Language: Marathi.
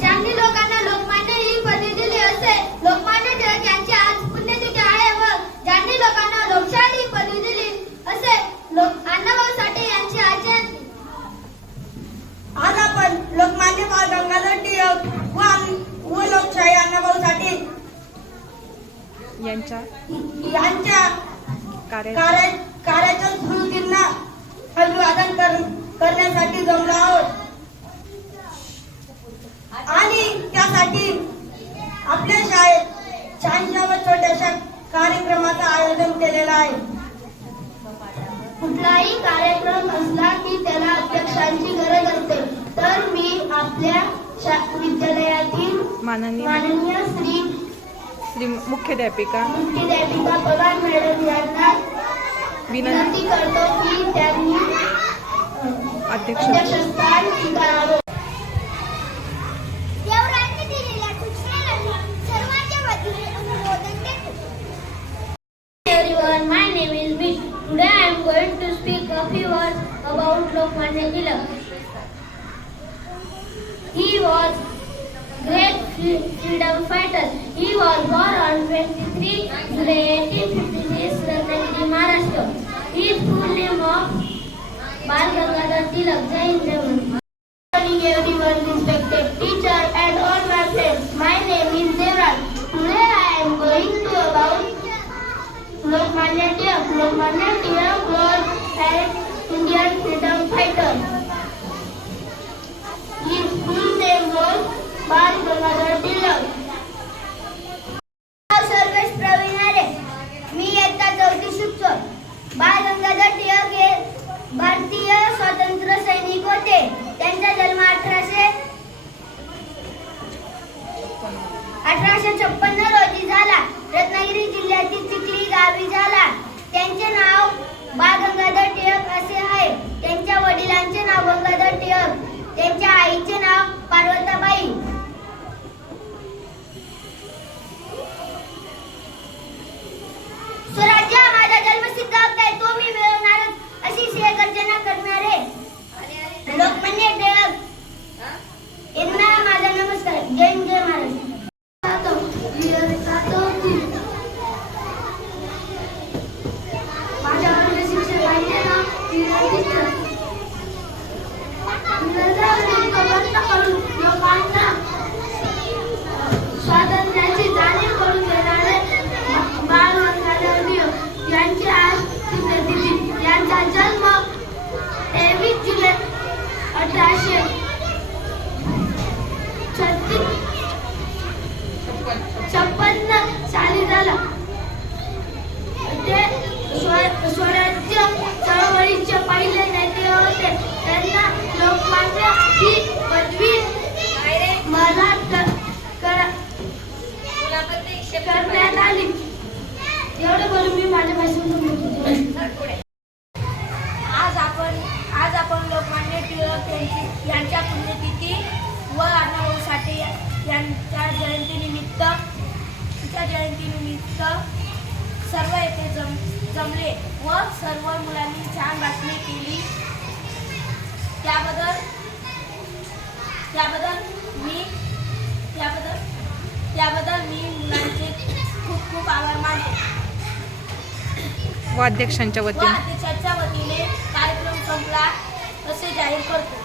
ज्यांनी लोकांना लोकमान्य ही पदवी दिली असे लोकमान्य टिळक यांची आज पुण्यतिथी आहे व ज्यांनी लोकांना लोकशाही ही पदवी दिली असे अण्णाभाऊ साठे यांची आज जयंती। आज आपण लोकमान्य बाळ गंगाधर टिळक व लोकशाही अण्णाभाऊ साठे यांच्या कार्याच्या स्मृतींना अभिवादन करण्यासाठी जमलो आहोत आणि त्यासाठी आपल्या शाळेत छानशा व छोट्याशा कार्यक्रमाचं आयोजन केलेलं आहे। कुठलाही कार्यक्रम असला की त्याला अध्यक्षांची गरज असते, तर मी आपल्या विद्यालयातील माननीय श्री मुख्याध्यापिका पवार मॅडम यांना विनंती करतो की त्यांनी अध्यक्षस्थान स्वीकारावे। देवरांनी दिलेल्या सूचनांना सर्वांच्या वतीने अनुमोदन देतो। Everyone, my name is Mish. Today I am going to speak a few words about Lokmanya Tilak. He was great freedom fighter. He was born on 23 July 1856, Ratnagiri, Maharashtra. His full name of Bal Gangadhar Tilak. Jai Hind, Jai Bharat. Good morning everyone, respected teacher and all my friends. My name is Devran. Today I am going to about Lokmanya Tilak. Lokmanya Tilak was an Indian freedom fighter. His full name was Bal Gangadhar Tilak. Sarvesh प्रवीणारे, मी इयत्ता 4थी शिकतो। बाळ गंगाधर टिळक हे भारतीय स्वातंत्र्य सैनिक होते। त्यांचा जन्म 1856 रोजी झाला। रत्नागिरी जिल्ह्यातील चिखली गावी झाला। त्यांचे नाव बाळ गंगाधर टिळक असे आहे। त्यांच्या वडिलांचे नाव गंगाधर टिळक, त्यांच्या आईचे नाव पार्वताबाई। स्वराज्य हा माझा जन्मसिद्ध हक्क आहे, तो मी मिळवणारच अशी गर्जना करणारे लोकमान्य टिळक यांना माझा नमस्कार। जय हिंद, जय महाराष्ट्र। माझ्या वर्ग शिक्षकांचे नाव लोकांना स्वातंत्र्याची जाणीव करून देणारे बाळ गंगाधर टिळक यांची आज पुण्यतिथी। यांचा जन्म 23 जुलै 1856 साली झाला। ते स्वराज्य चळवळीचे पहिले नेते होते। त्यांना लोकमान्य ही पदवी मला करण्यात आली। एवढं बोलून मी माझ्या भाषण आज आपण लोकमान्य टिळक यांच्या पुण्यतिथी व अण्णाभाऊ साठे यांच्या जयंतीनिमित्त सर्व येथे जमले व सर्व मुलांनी छान भाषणे केली। त्याबद्दल मी मुलांचे खूप खूप आभार मानतो व अध्यक्षांच्या वतीने कार्यक्रम संपला असे जाहीर करतो।